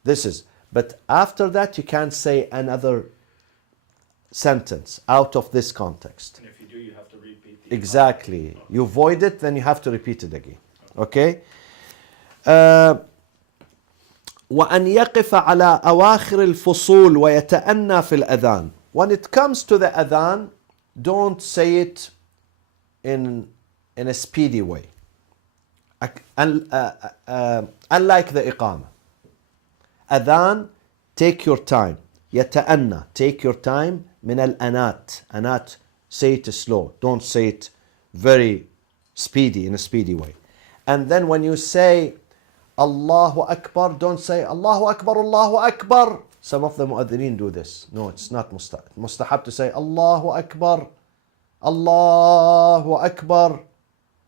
This is. But after that, you can't say another sentence out of this context. And if you do, you have to repeat the Exactly. You void it, then you have to repeat it again. Okay? وأن يقف على أواخر الفصول ويتأنى في الأذان. When it comes to the adhan, don't say it in a speedy way. Unlike the iqamah. Adhan, take your time. يتأنى, take your time. من الأنات. Anat, say it slow. Don't say it very speedy, in a speedy way. And then when you say Allahu Akbar, don't say Allahu Akbar, Allahu Akbar. Some of the muadhineen do this. No, it's not mustahab. Mustahab to say Allahu Akbar, Allahu Akbar.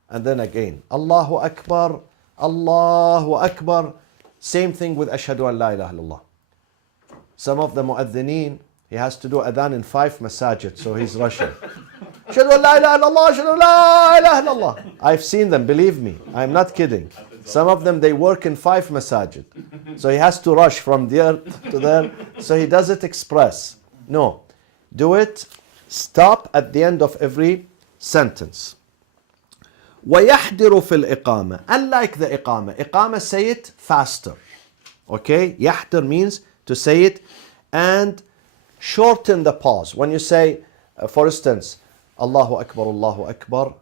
And then again, Allahu Akbar, Allahu Akbar. Same thing with Ashhadu an la ilaha illallah. Some of the muadhineen, he has to do adhan in 5 masajid, so he's rushing. Ashhadu an la ilaha illallah, Ashhadu an la ilaha illallah. I've seen them, believe me. I'm not kidding. Some of them, they work in 5 masajid. So he has to rush from there to there. So he does it express. No. Do it, stop at the end of every sentence. وَيَحْدِرُ فِي الْإِقَامَةِ. Unlike the iqamah. Iqamah, say it faster. Okay? يَحْدِر means to say it and shorten the pause. When you say, for instance, Allahu Akbar, Allahu Akbar,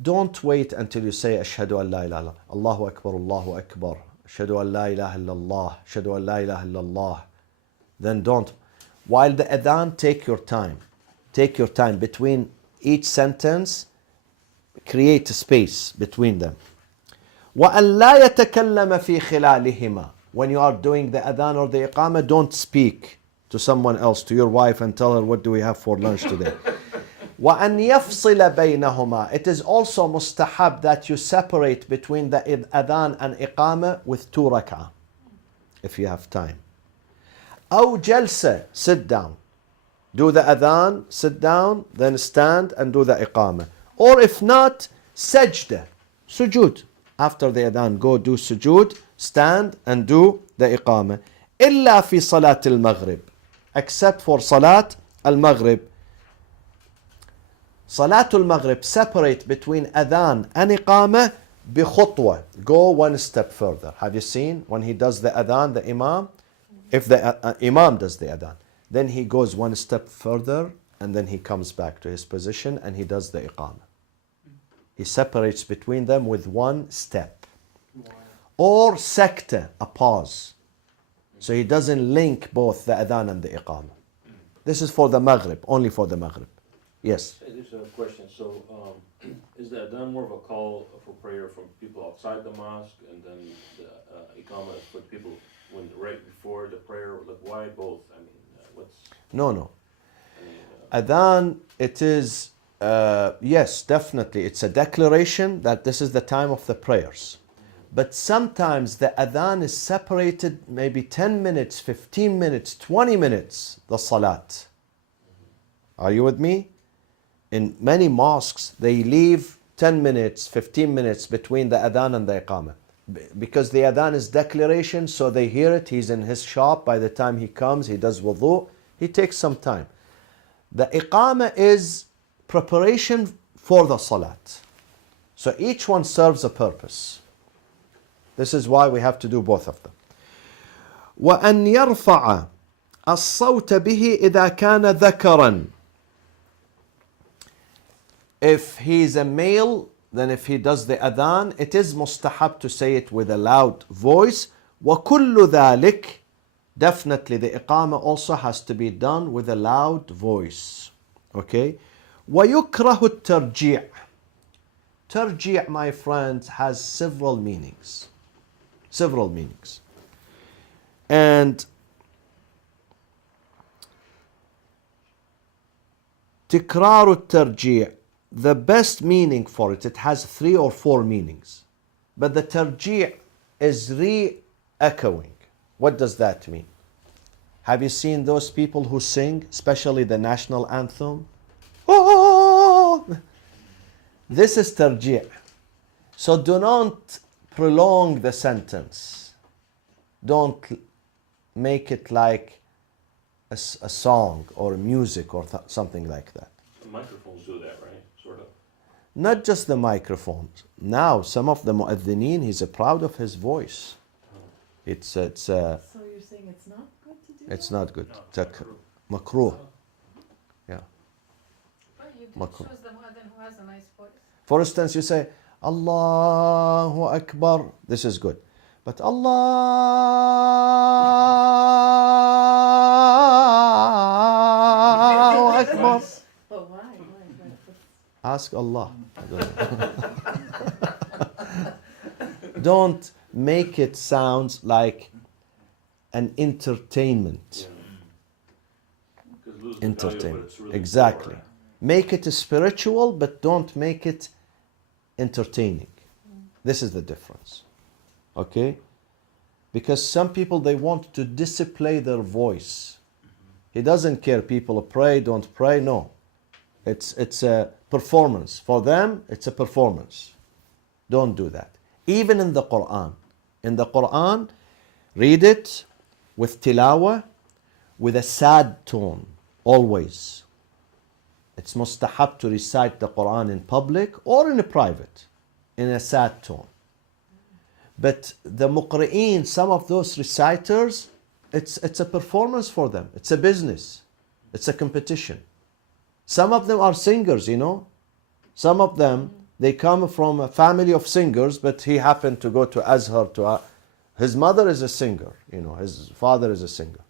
don't wait until you say Ashhadu an la ilaha illallah. Allahu Akbar, Allahu Akbar. Ashhadu an la ilaha illallah. Ashhadu an la ilaha illallah. Then don't. While the adhan, take your time. Take your time. Between each sentence, create a space between them. وَأَنْ لَا يَتَكَلَّمَ فِي خِلَالِهِمَا. When you are doing the adhan or the iqamah, don't speak to someone else, to your wife, and tell her, what do we have for lunch today? وَأَنْ يَفْصِلَ بَيْنَهُمَا. It is also mustahab that you separate between the adhan and iqamah with 2 rak'ah, if you have time. أو جلسة, sit down. Do the adhan, sit down, then stand and do the iqamah. Or if not, sajda, sujood. After the adhan, go do sujood, stand and do the إقامة إلا في صلاة المغرب, except for صلاة المغرب. صلاة المغرب separate between adhan and إقامة بخطوة. Go one step further. Have you seen when he does the adhan, the imam? If the imam does the adhan, then he goes one step further and then he comes back to his position and he does the iqamah. He separates between them with one step. Or sakta, a pause. So he doesn't link both the adhan and the iqamah. This is for the maghrib, only for the maghrib. Yes? There's a question. So, is the adhan more of a call for prayer from people outside the mosque, and then the iqamah is for people when right before the prayer? Like, why both? I mean, what's? No, no. I mean, Adhan, it is, yes, definitely. It's a declaration that this is the time of the prayers. But sometimes the adhan is separated maybe 10 minutes, 15 minutes, 20 minutes, the salat. Are you with me? In many mosques, they leave 10 minutes, 15 minutes between the adhan and the iqamah. Because the adhan is declaration, so they hear it. He's in his shop. By the time he comes, he does wudu. He takes some time. The iqamah is preparation for the salat. So each one serves a purpose. This is why we have to do both of them. وأن يرفع الصوت به إذا كان ذكرا. If he's a male, then if he does the adhan, it is mustahab to say it with a loud voice. وكل ذلك, definitely the iqamah also has to be done with a loud voice. Okay? ويكره الترجيع. Tarji', my friends, has several meanings. Several meanings. And تكرار الترجيع, the best meaning for it, it has 3 or 4 meanings. But the tarji' is re-echoing. What does that mean? Have you seen those people who sing, especially the national anthem? Oh! This is tarji'. So do not prolong the sentence. Don't make it like a song or music or something like that. the microphones do that, right? Sort of. Not just the microphones. Now, some of the mu'adhineen, he's proud of his voice. It's So you're saying it's not good to do it's that? not good. No, It's it's makruh. Yeah. But you do Makruh. choose the muadhin who has a nice voice. For instance, you say Allahu Akbar. This is good. But Allahu Akbar. But why? What's- Ask Allah. I don't know. Don't make it sound like an entertainment. Because lose the value of what Entertainment. it's really Exactly. for. Make it spiritual, but don't make it entertaining. This is the difference. Okay? Because some people, they want to display their voice. He doesn't care people pray, don't pray. No. It's a performance. For them, it's a performance. Don't do that. Even in the Quran. In the Quran, read it with tilawah, with a sad tone, always. It's mustahab to recite the Quran in public or in private, in a sad tone. But the muqri'een, some of those reciters, it's a performance for them. It's a business. It's a competition. Some of them are singers, you know. Some of them, they come from a family of singers, but he happened to go to Azhar. His mother is a singer, you know. His father is a singer.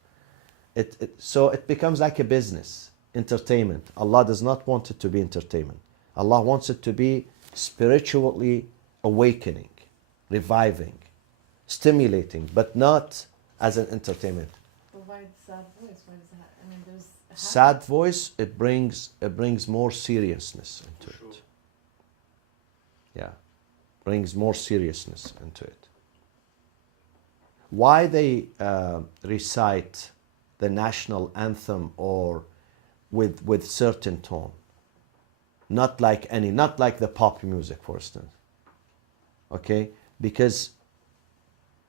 So it becomes like a business, entertainment. Allah does not want it to be entertainment. Allah wants it to be spiritually awakening, reviving, stimulating, but not as an entertainment. But why the sad voice? Why does that? I mean, there's Sad voice, it brings more seriousness into Sure. it. Yeah, brings more seriousness into it. Why they recite the national anthem or with certain tone, not like the pop music, for instance. Okay, because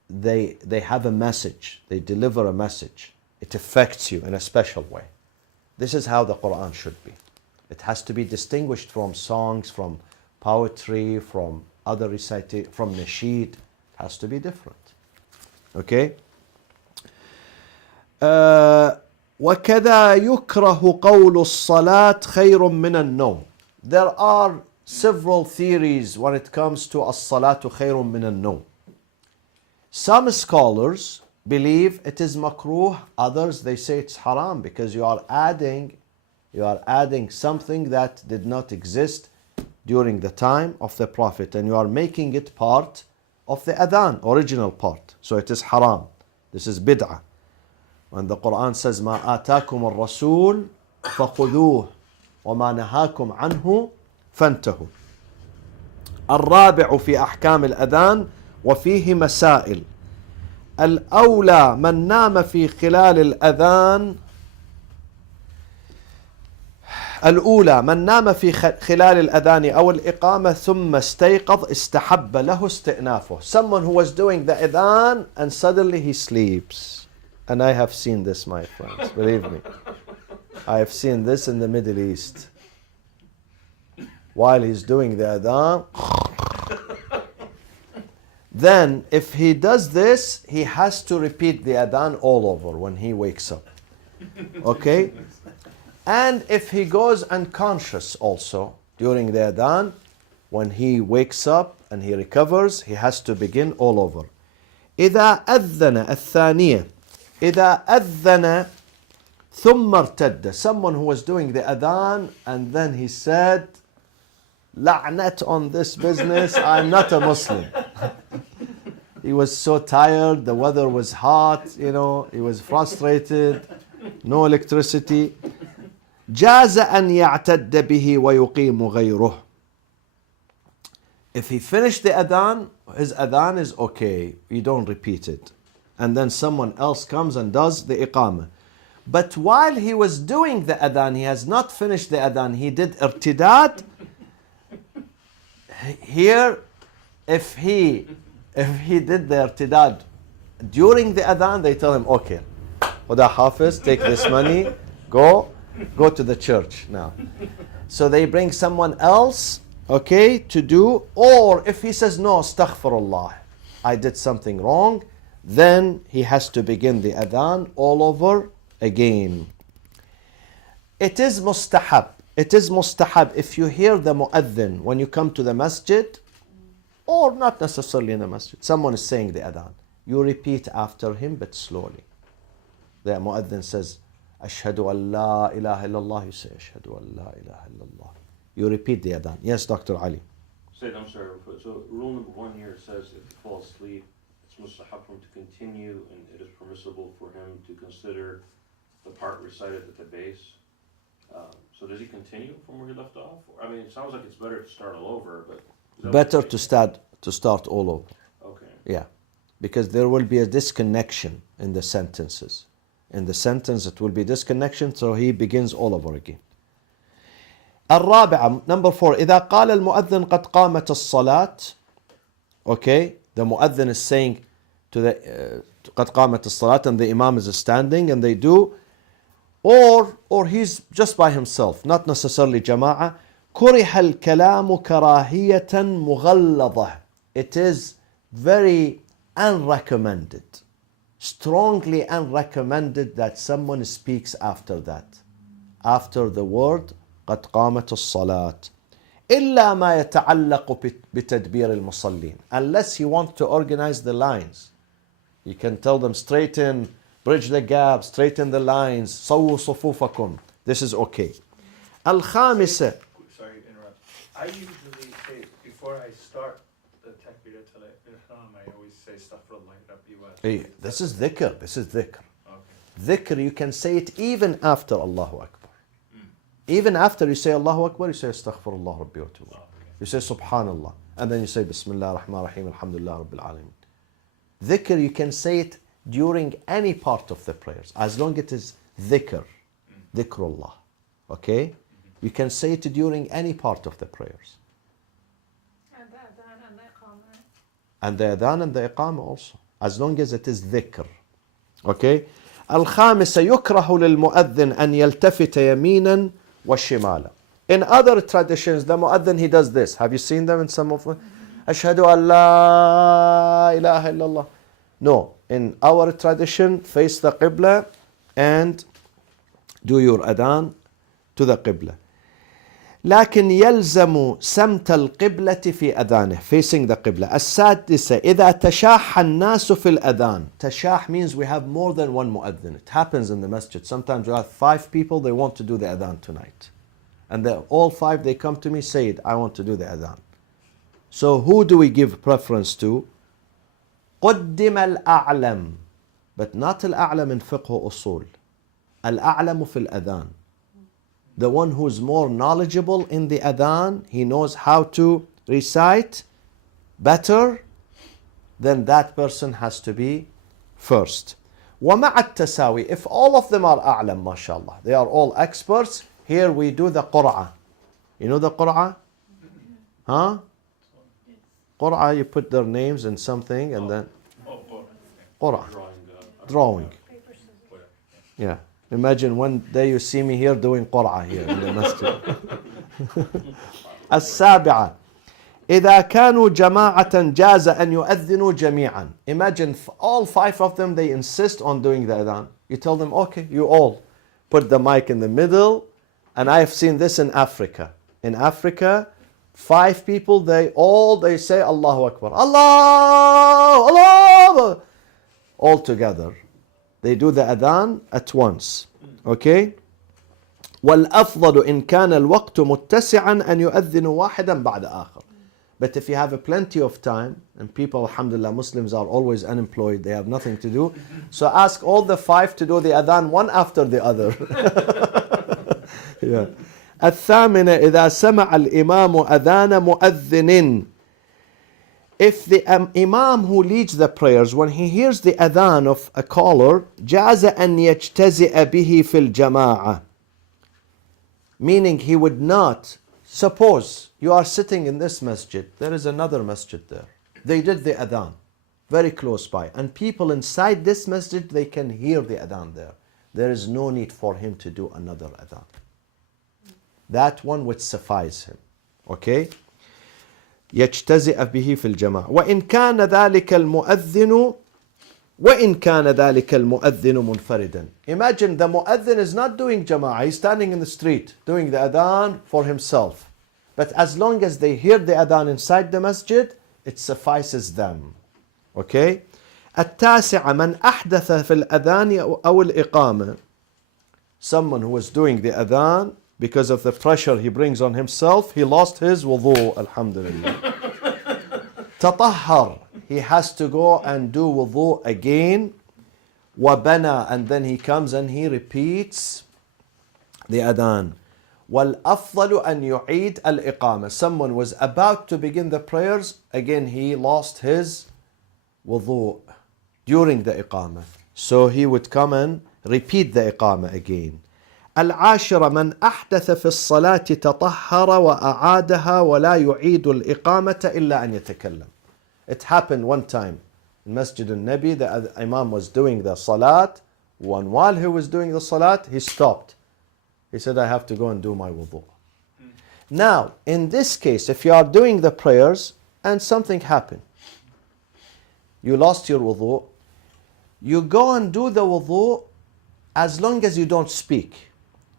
they have a message, they deliver a message. It affects you in a special way. This is how the Quran should be. It has to be distinguished from songs, from poetry, from other recitation, from nasheed. It has to be different. Okay? وكذا يكره قول الصلاة خير من النوم. There are several theories when it comes to الصلاة خير من النوم. Some scholars believe it is makruh, others they say it's haram because you are adding something that did not exist during the time of the Prophet and you are making it part of the adhan, original part. So it is haram. This is bid'ah. When the Quran says ما آتاكم الرسول فخذوه وما نهاكم عنه فانتهوا. الرابع في أحكام الأذان وفيه مسائل. الأولى من نام في خلال الأذان الأولى من نام في خلال الأذان أو الإقامة ثم استيقظ استحب له استئنافه. Someone who was doing the adhan and suddenly he sleeps. And I have seen this, my friends, believe me. I have seen this in the Middle East. While he's doing the adhan, then if he does this, he has to repeat the adhan all over when he wakes up. Okay? And if he goes unconscious also during the adhan, when he wakes up and he recovers, he has to begin all over. إذا أذن الثانية إذا أذن ثم ارتد. Someone who was doing the adhan and then he said, لعنت on this business, I'm not a Muslim. He was so tired, the weather was hot, he was frustrated, no electricity. جاز أن يعتد به ويقيم غيره. If he finished the adhan, his adhan is okay, you don't repeat it. And then someone else comes and does the iqamah. But while he was doing the adhan, he has not finished the adhan, he did irtidad. Here, if he did the irtidad during the adhan, they tell him, okay, Huda Hafiz, take this money, go to the church now. So they bring someone else, okay, to do. Or if he says, no, astaghfirullah, I did something wrong, then he has to begin the adhan all over again. It is mustahab. It is mustahab if you hear the mu'adhin when you come to the masjid, or not necessarily in the masjid. Someone is saying the adhan. You repeat after him, but slowly. The mu'adhin says, Ashhadu an la ilaha illallah. You say, Ashhadu an la ilaha illallah. You repeat the adhan. Yes, Dr. Ali. Said, I'm sorry. So rule number 1 here says if he falls asleep, it's mustahab for him to continue, and it is permissible for him to consider the part recited at the base. So does he continue from where he left off? I mean, it sounds like it's better to start all over, but Better to start all over. Okay. Yeah, because there will be a disconnection in the sentences. In the sentence, it will be disconnection, so he begins all over again. الرابعة, number 4, إذا قال المؤذن قد قامت الصلاة. Okay, the mu'adhin is saying to the قد قامت الصلاة, and the imam is standing, and they do. Or he's just by himself, not necessarily jama'ah. كره الكلام كراهية مغلظة. It is very unrecommended, strongly unrecommended that someone speaks after that, after the word قد قامت الصلاة. إلا ما يتعلق بتدبير المصلين. Unless you want to organize the lines. You can tell them straighten, bridge the gap, straighten the lines, صووا صفوفكم. This is okay. الخامسة. Sorry to interrupt. I usually say, before I start the takbirat al-ihram, I always say astaghfirullah rabbi wa Hey, this is dhikr. This is dhikr. Okay. Dhikr, you can say it even after Allahu Akbar. Even after you say Allahu Akbar, you say astaghfirullah rabbi wa atubu. Okay. You say subhanallah. And then you say bismillah ar-Rahman ar-Rahim, alhamdulillah rabbil alameen. Dhikr, you can say it during any part of the prayers, as long as it is dhikr, dhikrullah. Okay? You can say it during any part of the prayers. And the adhan and the iqamah. And the adhan and the iqamah also. as long as it is dhikr. Okay? الخامسة يكره للمؤذن أن يلتفت يمينا وشمالا. In other traditions, the mu'adhin, he does this. Have you seen them in some of them? أشهد أن لا إله إلا الله. No. In our tradition, face the Qibla and do your adhan to the Qibla. لكن يلزم سمت القبلة في أذانه, facing the Qibla. السادسة إذا تشاح الناس في الأذان. تشاح means we have more than one mu'adhin. It happens in the masjid. Sometimes we have 5 people, they want to do the adhan tonight. And all 5, they come to me, Sayyid, I want to do the adhan. So who do we give preference to? قدم الأعلم. But not الأعلم in fiqh أصول. الأعلم في الأذان. The one who's more knowledgeable in the adhan, he knows how to recite better, then that person has to be first. ومع التساوي, if all of them are أعلم, mashallah, they are all experts, here we do the qur'ah. You know the qur'ah? Huh? Qur'ah, you put their names in something and then qur'ah, drawing. Yeah. Imagine one day you see me here doing qur'ah here in the masjid. السابعة إذا كانوا جماعة جاز أن يؤذنوا جميعا. Imagine all 5 of them, they insist on doing the adhan. You tell them, okay, you all put the mic in the middle. And I have seen this in Africa. In Africa, 5 people, they say Allahu Akbar. Allah, Allah. All together. They do the adhan at once. Okay? والأفضل إن كان الوقت متسعا أن يؤذن واحدا بعد آخر. But if you have plenty of time, and people, alhamdulillah, Muslims are always unemployed, they have nothing to do, so ask all the 5 to do the adhan one after the other. Yeah. الثامنة إذا سمع الإمام أذان مؤذن. If the imam who leads the prayers, when he hears the adhan of a caller, جاز أن يجتزئ به في الجماعة. Meaning he would not, suppose you are sitting in this masjid, there is another masjid there. They did the adhan very close by, and people inside this masjid, they can hear the adhan there. There is no need for him to do another adhan. That one would suffice him. Okay? يجتزئ به في الجماعة. وإن كان ذلك المؤذن منفردا. Imagine the mu'adhin is not doing jama'ah. He's standing in the street doing the adhan for himself. But as long as they hear the adhan inside the masjid, it suffices them. Okay? التاسعة من أحدث في الأذان أو الإقامة. Someone who is doing the adhan, because of the pressure he brings on himself, he lost his wudu, alhamdulillah. تطهر, he has to go and do wudu again. وبنى, and then he comes and he repeats the adhan. والأفضل أن يعيد الإقامة. Someone was about to begin the prayers, again he lost his wudu during the iqamah. So he would come and repeat the iqamah again. العاشرة من أحدث في الصلاة تطهر وأعادها ولا يعيد الإقامة إلا أن يتكلم. It happened one time in Masjid al-Nabi, the Imam was doing the salat, and while he was doing the salat, he stopped. He said, I have to go and do my wudu. Now, in this case, if you are doing the prayers and something happened, you lost your wudu, you go and do the wudu as long as you don't speak.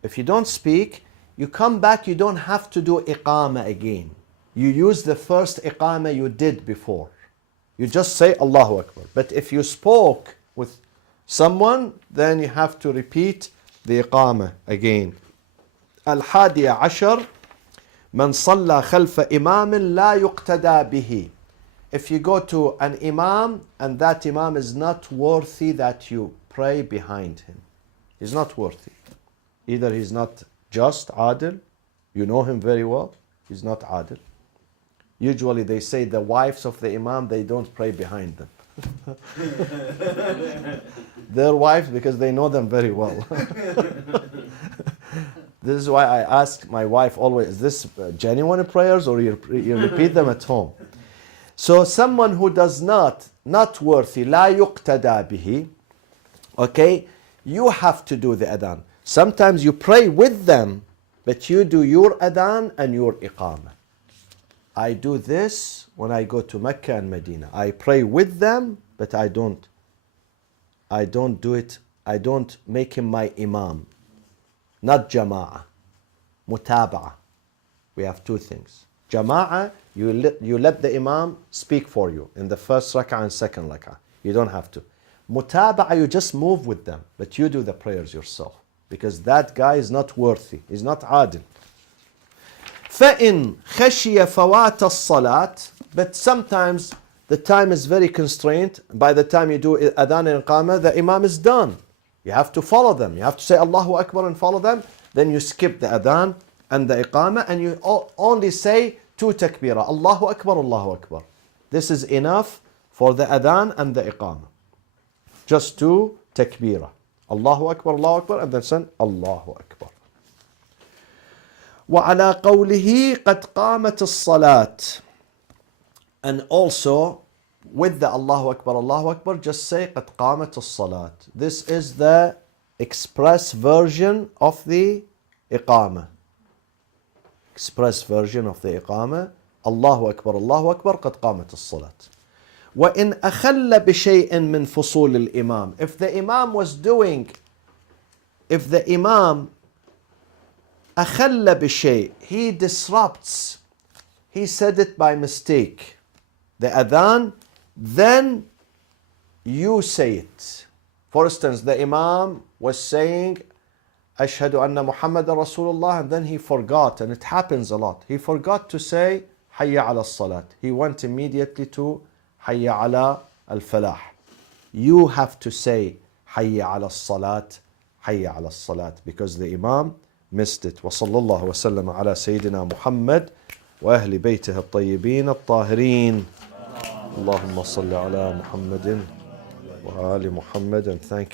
If you don't speak, you come back, you don't have to do iqamah again. You use the first iqamah you did before. You just say Allahu Akbar. But if you spoke with someone, then you have to repeat the iqamah again. الحادية عشر من صلى خلف إمام لا يقتدى به. If you go to an imam and that imam is not worthy that you pray behind him. He's not worthy. Either he's not just, adil, you know him very well, he's not adil. Usually they say the wives of the imam, they don't pray behind them. Their wives, because they know them very well. This is why I ask my wife always, is this genuine prayers or you repeat them at home? So someone who does not not worthy, لا يقتدى به, okay, you have to do the adhan. Sometimes you pray with them, but you do your adhan and your iqamah. I do this when I go to Mecca and Medina. I pray with them, but I don't do it. I don't make him my imam. Not jama'ah. Mutaba'ah. We have two things. Jama'ah, you let the imam speak for you in the first rak'ah and second rak'ah. You don't have to. Mutaba'ah, you just move with them, but you do the prayers yourself. Because that guy is not worthy. He's not adil. فَإِنْ خَشِيَ فَوَاتَ الصَّلَاةِ. But sometimes the time is very constrained. By the time you do adhan and iqamah, the imam is done. You have to follow them. You have to say Allahu Akbar and follow them. Then you skip the adhan and the iqamah and you only say two takbirah. Allahu Akbar, Allahu Akbar. This is enough for the adhan and the iqamah. Just two takbirah. Allahu Akbar, Allahu Akbar, and then say Allahu Akbar. وعلى قوله قد قامت الصلاة. And also with the Allahu Akbar, just say قد قامت الصلاة. This is the express version of the iqamah. Express version of the iqamah. Allahu Akbar, قد قامت الصلاة. وإن أخل بشيء من فصول الإمام. If the imam أخل بشيء, he disrupts, he said it by mistake, the adhan, then you say it. For instance, the imam was saying أشهد أن محمد رسول الله, and then he forgot, and it happens a lot. He forgot to say حي على الصلاة. He went immediately to حي على الفلاح. You have to say حي على الصلاة, حي على الصلاة, because the imam missed it. وصلى الله وسلم على سيدنا محمد وأهل بيته الطيبين الطاهرين. اللهم صل على محمد وآل محمد. And thank you.